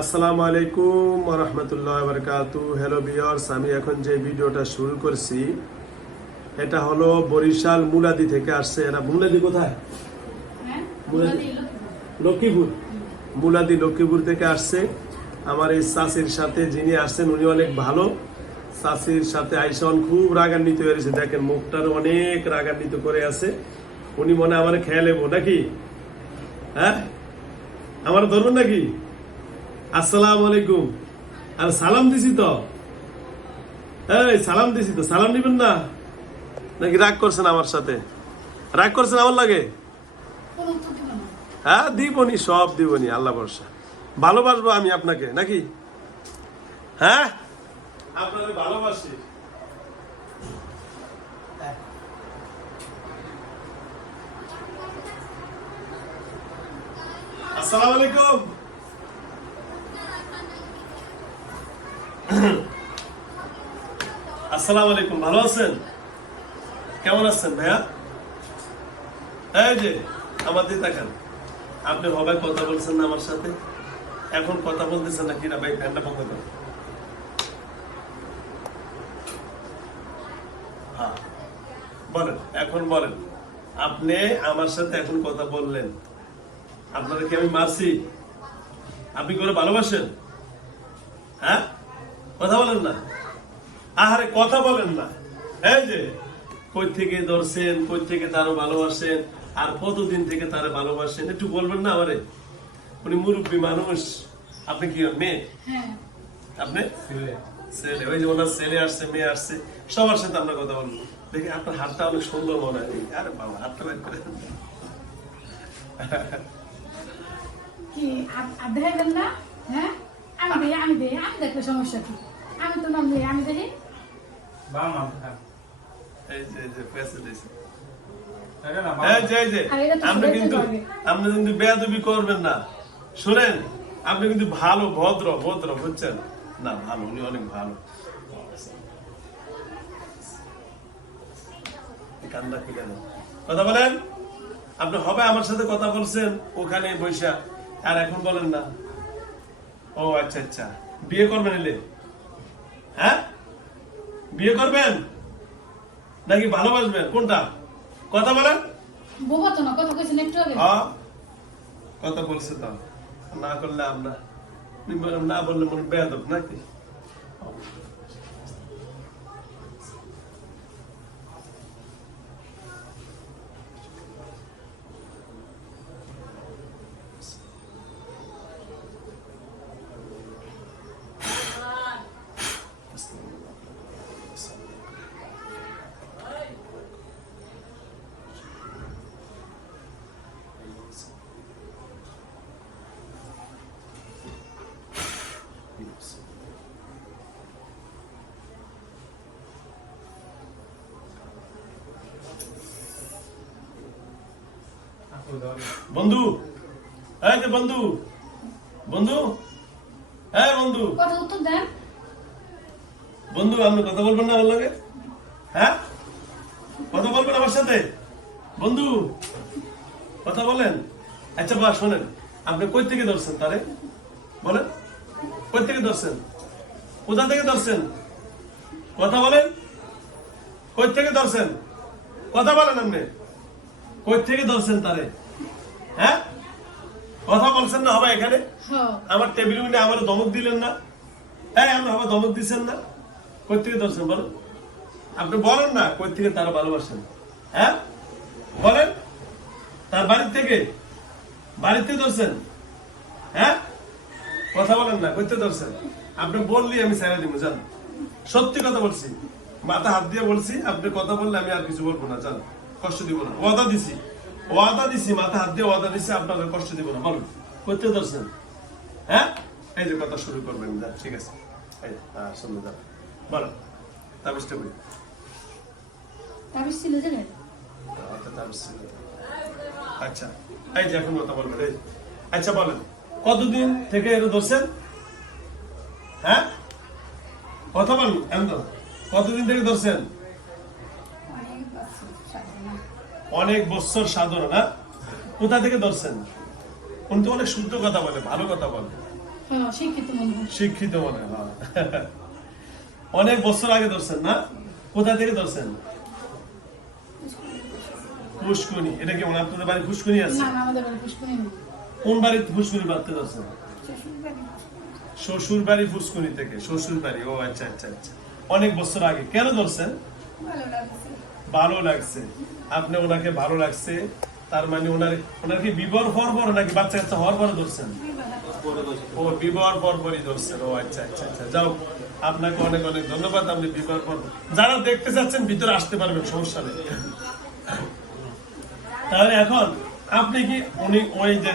আসসালামু আলাইকুম রহমতুল্লাহ বারকাতু। হ্যালো বিয়ার্স আমি এখন যে ভিডিওটা শুরু করছি এটা হলো বরিশাল মুলাদি থেকে আসছে। এরা মুলাদি কোথায়? হ্যাঁ মুলাদি লক্ষ্মীপুর। মুলাদি লক্ষ্মীপুর থেকে আসছে। আমার এই চাষির সাথে যিনি আসছেন উনি অনেক ভালো। চাষির সাথে আইসন খুব রাগান্বিত হয়েছে দেখেন মুখটার অনেক রাগান্বিত করে আছে। উনি মনে আমার খেয়াল নেব নাকি? হ্যাঁ? আমার ধরবেন নাকি? আসসালামু আলাইকুম। আর সালাম দিছি তো? এই সালাম দিছি তো। সালাম নিবেন না? নাকি রাগ করছেন আমার সাথে? রাগ করছেন আমার লাগে? হ্যাঁ দিবনি সব দিবনি আল্লাহ ভরসা। ভালোবাসবো আমি আপনাকে নাকি? হ্যাঁ? আপনাকে ভালোবাসি। আসসালামু আলাইকুম। আসসালামু আলাইকুম, ভালো আছেন? কেমন আছেন ভাইয়া? এই যে, আমার দিয়ে তাকান। আপনি সবাই কথা বলছেন না আমার সাথে? এখন কথা বলতেছেন না কিনা ভাই ফ্যানটা বন্ধ করেন। হ্যাঁ বলেন, এখন বলেন। আপনি আমার সাথে এখন কথা বললেন। আপনারা কি আমি মারছি? আপনি করে ভালোবাসেন? হ্যাঁ? কথা বলেন না। আহারে কথা বলেন না। এই যে কই থেকে ধরছেন কই থেকে তারও ভালোবাসেন আর কতদিন থেকে তারা ভালোবাসেন একটু বলবেন না আমারে? উনি মুরব্বী মানুষ। আপনি কি হন? মেয়ে? হ্যাঁ। আপনি? ছেলে। ওই যে ওনার ছেলে আসছে মেয়ে আসছে সবার সাথে আমরা কথা বলব। দেখি আপনার হাতটা অনেক সুন্দর মনে হয়। আরে বাবা হাতটা বের করে হ্যাঁ? আমি দেই আমি দেই আমি দেখলে সমস্যা কি? আমি তো নাম দেই আমি দেখি। এই যে যে আপনি কিন্তু পারবে। আপনি কিন্তু বেয়াদবি করবেন না। শুনেন আপনি কিন্তু ভালো ভদ্র ভদ্র বুঝছেন? না ভালো উনি অনেক ভালো। কান্না কি কেন কথা বলেন? আপনি হবে আমার সাথে কথা বলছেন ওখানে বৈশা আর এখন বলেন না। ও আচ্ছা আচ্ছা। বিয়ে করবেন এলে? হ্যাঁ? বিয়ে করবেন? নাকি ভালোবাসবেন? কোনটা? কথা বলেন। বোবা তো না কথা কইছেন একটু আগে। হ্যাঁ। কথা বলছে তো। না করলে আমরা না বললে মনে বেয়াদব নাকি? বন্ধু এই যে বন্ধু বন্ধু হ্যাঁ বন্ধু। বন্ধু আপনি কথা বলবেন না আমার লাগে? হ্যাঁ? কথা বলবেন আমার সাথে? বন্ধু কথা বলেন। আচ্ছা বা শোনেন আপনি কই থেকে ধরছেন তারে? বলেন কই থেকে ধরছেন? কোথা থেকে ধরছেন? কথা বলেন। কই থেকে ধরছেন? কথা বলেন আপনি। কই থেকে ধরছেন তারে? হ্যাঁ? কথা বলছেন না হবে এখানে? হ্যাঁ। আমার টেবিল মিলে আমার ধমক দিলেন না। হ্যাঁ আপনি আমার দমক দিচ্ছেন না। কই থেকে ধরছেন বলেন। আপনি বলেন না কই থেকে তারা ভালোবাসেন। হ্যাঁ? বলেন। তার বাড়ির থেকে? থেকে ধরছেন? হ্যাঁ? কথা বলেন না কই থেকে ধরছেন। আপনি বললি আমি ছেড়ে দিব জান সত্যি কথা বলছি। মাথা হাত দিয়ে বলছি আপনি কথা বললে আমি আর কিছু বলব না জান কষ্ট দিব না। কথা দিছি। ওয়াদা দিছি মাথা হাত দিয়ে ওয়াদা দিছি আপনাকে কষ্ট দিব না। বলুন করতে ধরছেন? হ্যাঁ? এই যে কথা শুরু করবেন ঠিক আছে। এই হ্যাঁ শুনুন যান। বলো তাবিজটা বলি তাবিজ ছিল জানেন? আচ্ছা। আচ্ছা এই যে এখন কথা বলবেন এই আচ্ছা বলেন কতদিন থেকে এটা ধরছেন? হ্যাঁ? কথা বলেন কতদিন থেকে ধরছেন? অনেক বছর সাধনা না? কোথা থেকে ধরছেন? উনি তো অনেক শুদ্ধ কথা বলে ভালো কথা বলে। হ্যাঁ শিক্ষিত মনে হয়। অনেক বছর আগে ধরছেন না? কোথা থেকে ধরছেন? পুষ্কুনি এটা কি আপনাদের বাড়ি পুষ্কুনি আছে? কোন বাড়ি পুষ্কুনি বাড়তে ধরছেন? শ্বশুর বাড়ি ফুসকুনি থেকে শ্বশুর বাড়ি ও আচ্ছা আচ্ছা আচ্ছা। অনেক বছর আগে। কেন ধরছেন? ভালো লাগছে। আপনি ওনাকে ভালো লাগছে তার মানে ওনার ওনার কি বিবর পর পর নাকি বাচ্চা কাচ্চা হওয়ার পরে ধরছেন? ও বিবাহ পর পরই ধরছেন। ও আচ্ছা আচ্ছা আচ্ছা। যাও আপনাকে অনেক অনেক ধন্যবাদ। আপনি বিবাহ পর যারা দেখতে চাচ্ছেন ভিতরে আসতে পারবেন সমস্যা নেই। তাহলে এখন আপনি কি উনি ওই যে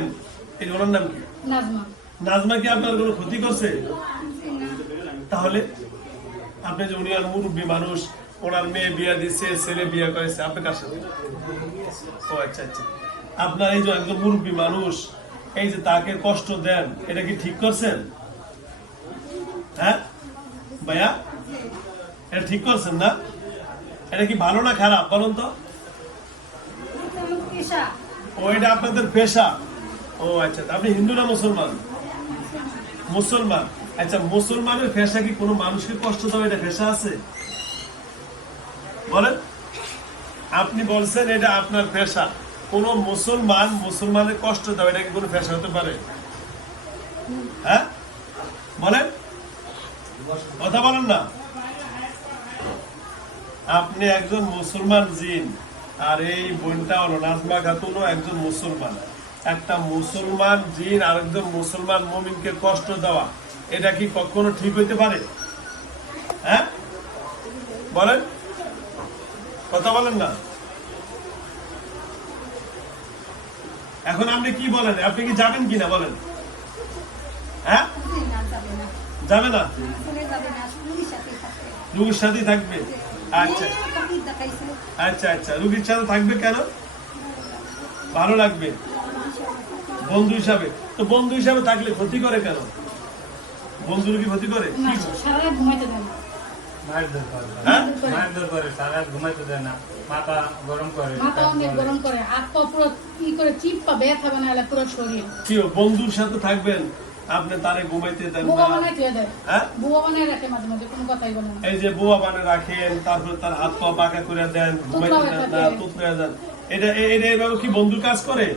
এই ওনার নাম কি? নাজমা। নাজমা কি আপনার কোনো ক্ষতি করছে? তাহলে আপনি যে উনি আর মুরব্বী মানুষ ওনার মেয়ে বিয়ে দিচ্ছে ছেলে বিয়ে করেছে। আপনি কার সাথে? ও আচ্ছা আচ্ছা। আপনার এই যে একজন মুরব্বী মানুষ, এই যে তাকে কষ্ট দেন, এটা কি ঠিক করছেন? হ্যাঁ? ভাইয়া, এটা ঠিক করছেন না? এটা কি ভালো না খারাপ, বলুন তো? ও, এটা আপনাদের পেশা। ও আচ্ছা আপনি হিন্দু না মুসলমান? মুসলমান। আচ্ছা মুসলমানের পেশা কি কোনো মানুষকে কষ্ট দেওয়া? এটা পেশা আছে? বলেন। আপনি বলছেন এটা আপনার পেশা। কোন মুসলমান মুসলমানের কষ্ট দেওয়া এটা কি কোনো পেশা হতে পারে? হ্যাঁ? বলেন। কথা বলেন না। আপনি একজন মুসলমান জিন, আর এই বোনটা হলো নাজমা খাতুনও একজন মুসলমান। একটা মুসলমান জিন আর একজন মুসলমান মমিনকে কষ্ট দেওয়া, এটা কি কখনো ঠিক হইতে পারে? হ্যাঁ? বলেন। কথা বলেন না। এখন আপনি কি বলেন? আপনি কি যাবেন কিনা বলেন? হ্যাঁ? যাবে না? রুগীর সাথে থাকবে? আচ্ছা। আচ্ছা আচ্ছা। রুগীর সাথে থাকবে কেন? ভালো লাগবে। বন্ধু হিসাবে। তো বন্ধু হিসাবে থাকলে ক্ষতি করে কেন? বন্ধুর কি ক্ষতি করে? মাথা গরম করে গরম করে। হাত পা পুরো কি করে চিপ্পা ব্যথা বানালে পুরো শরীর। কি বন্ধুর সাথে থাকবেন? আপনি তারে ঘুমাইতে দেন বুয়া বানাই থুয়ে দেয়। হ্যাঁ? বুয়া বানাই রাখে মাঝে মাঝে কোনো কথাই বলে না। এই যে বুয়া বানে রাখেন তারপর তার হাত পা বাঁকা করে দেন ঘুমাইতে দেন না তুতরে দেন। এটা এটা এভাবে কি বন্ধুর কাজ করে?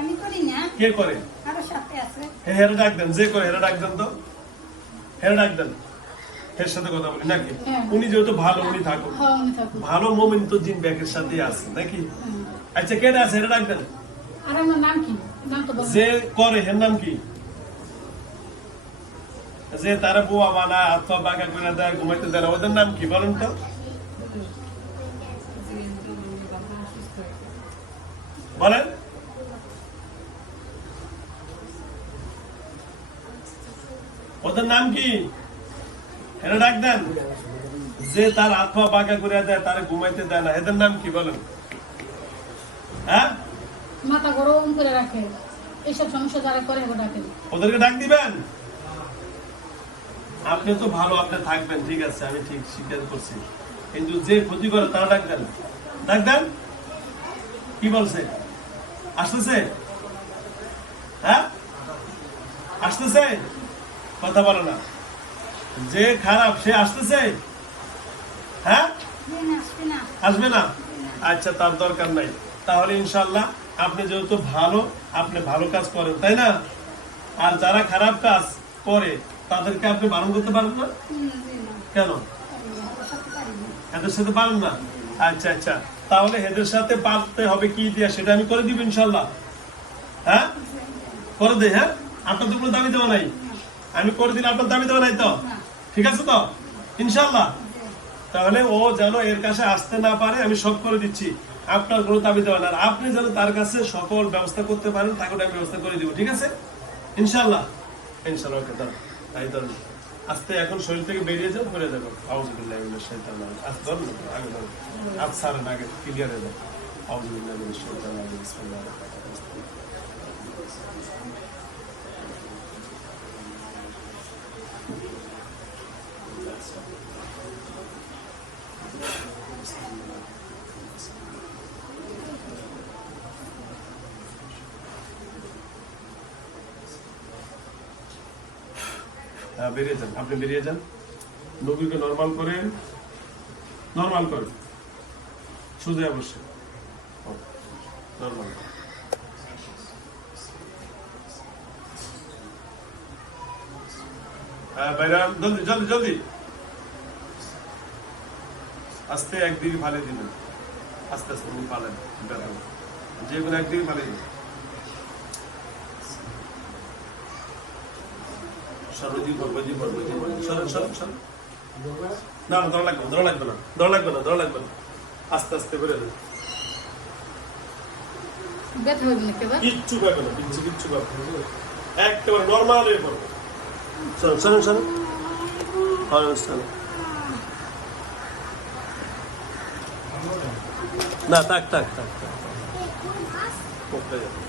আমি করি না। কে করে? কারও সাথে আছে। হে হেরে ডাক দেন যে করে হেরে ডাক দেন তো। হেরে ডাক দেন। এর সাথে কথা বলি নাকি? হ্যাঁ। উনি যেহেতু ভালো উনি থাকুন হ্যাঁ ভালো মোমেন তো জিন ব্যাগের সাথে আছে নাকি? আচ্ছা কেটে আছে হেরে ডাক দেন আর আমার নাম কি? নাম তো বলো। যে করে হের নাম কি? যে তারা বুয়া বানায় পা বাঁকা করে দেয় ঘুমাইতে দেয় ওদের নাম কি বলেন তো? বলেন। ওদের নাম কি? এটা ডাক দেন। যে তার পা বাঁকা করে দেয় তারা ঘুমাইতে দেয় না। এদের নাম কি বলেন? হ্যাঁ? মাথা গরম করে রাখে এইসব সমস্যা যারা করে এবার ডাকে। ওদেরকে ডাক দিবেন? আপনি তো ভালো আপনি থাকবেন ঠিক আছে আমি ঠিক স্বীকার করছি। কিন্তু যে ক্ষতি করে তারা ডাক দেন। ডাক দেন? কি বলছে? আসতেছে? হ্যাঁ? আসতেছে? কথা বলো না। যে খারাপ সে আসতেছে? হ্যাঁ? আসবে না। আচ্ছা তার দরকার নাই। তাহলে ইনশাল্লাহ আপনি যেহেতু ভালো আপনি ভালো কাজ করেন তাই না? আর যারা খারাপ কাজ করে তাদেরকে আপনি বারণ করতে পারেন না? দিন। কেন। এদের সাথে পারেন না? আচ্ছা আচ্ছা। তাহলে এদের সাথে পারতে হবে কি দিয়া সেটা আমি করে দিব ইনশাল্লাহ হ্যাঁ? করে দেই হ্যাঁ? আপনার তো কোনো দাবি দেওয়া নাই? আমি করে দিলে আপনার দাবি দেওয়া নাই তো? ঠিক আছে তো? ইনশাল্লাহ তাহলে ও যেন এর কাছে আসতে না পারে, আমি সব করে দিচ্ছি। আপনার কোনো দাবি দেওয়া না আপনি যেন তার কাছে সকল ব্যবস্থা করতে পারেন, তাকে আমি ব্যবস্থা করে দিব, ঠিক আছে? ইনশাল্লাহ ইনশাল্লাহ ওকে তাই ধরুন আস্তে এখন শরীর থেকে বেরিয়ে যাও করে যাব। আউজুবিল্লাহ শাইতানির আস্তে ধরুন আগে ধরুন আপ সারেন আগে ক্লিয়ার হয়ে যাও। আউজুবিল্লাহ মিনাশ শাইতানির বেরিয়ে যান। আপনি বেরিয়ে যান। নবীকে নর্মাল করেন নর্মাল সোজা অবশ্যই। নর্মাল হ্যাঁ বাইরাম জলদি জলদি জলদি। আস্তে একদিকে ফালে দিবেন আস্তে আস্তে উনি পালেন ব্যথা। যে কোনো একদিকে ফালে দিবেন সরোজি ভগবতী ভগবতী সরণ সরণ সরণ না না দর লাগবে না, দর লাগবে না দর লাগবে না দর লাগবে না। আস্তে আস্তে করে দেন। ব্যথা হইবে না কেবার কিচ্ছু পাবে না কিচ্ছু কিচ্ছু পাবে না একেবারে নর্মাল হয়ে পড়বে। সরণ সরণ সরণ সরণ না থাক থাক থাক থাক মুখটা যাবে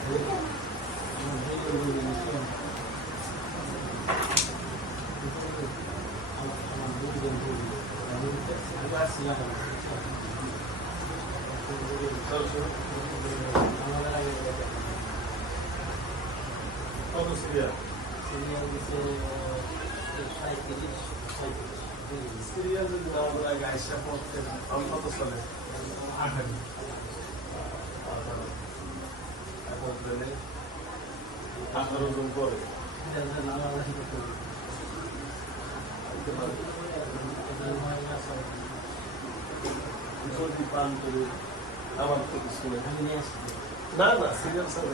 কত সিরিয়াল সিরিয়াল যদি না বলা গাইসা পড়তে আমি কত সালে আঠারো এখন দিনে আঠারো জন পরে যদি পান করি আমার তো কিছু নেই। না না সিরিয়াল সালে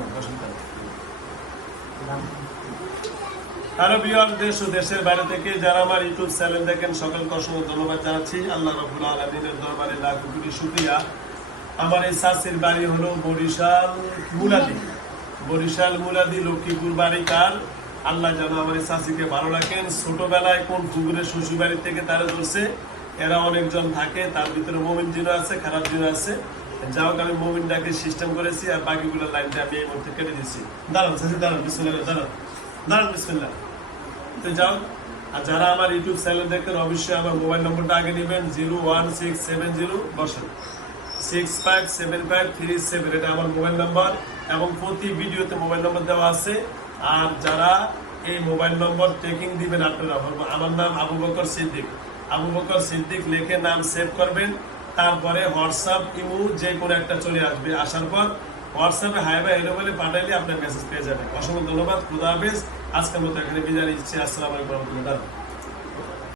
আল্লাহ লক্ষ্মীপুর বাড়ি কার আল্লাহ যেন আমার শাসিকে ভালো রাখেন। ছোটবেলায় কোন পুকুরের শ্বশুর বাড়ি থেকে তারা ধরছে, এরা অনেকজন থাকে, তার ভিতরে মোমিন জিরো আছে, খারাপ জিরো আছে। যাও আমি মোমিনটাকে সিস্টেম করেছি আর বাকিগুলো লাইনটা আমি এই মুহূর্তে কেটে দিচ্ছি। দাঁড়ান দাঁড়ান, বিসমিল্লাহ, দাঁড়ান দাঁড়ান, বিসমিল্লাহ। তো যাও আর যারা আমার ইউটিউব চ্যানেল দেখেন, অবশ্যই আমার মোবাইল নম্বরটা আগে নেবেন zero one six seven zero বসেন। Six five seven five three seven এটা আমার মোবাইল নাম্বার এবং প্রতি ভিডিওতে মোবাইল নম্বর দেওয়া আছে। আর যারা এই মোবাইল নম্বর টেকিং দিবেন, আপনারা আমার নাম আবু বকর সিদ্দিক। আবু বকর সিদ্দিক লিখে নাম সেভ করবেন। তারপরে হোয়াটসঅ্যাপ, ইমু, যে কোনো একটা চলে আসবে। আসার পর হোয়াটসঅ্যাপে হাই বা এলো বলে পাঠাইলে আপনার মেসেজ পেয়ে যাবেন। অসংখ্য ধন্যবাদ, খুদা হাফেজ। আজকের মতো এখানে বিদায় নিচ্ছি। আসসালামু আলাইকুম রহমতুল্লাহ।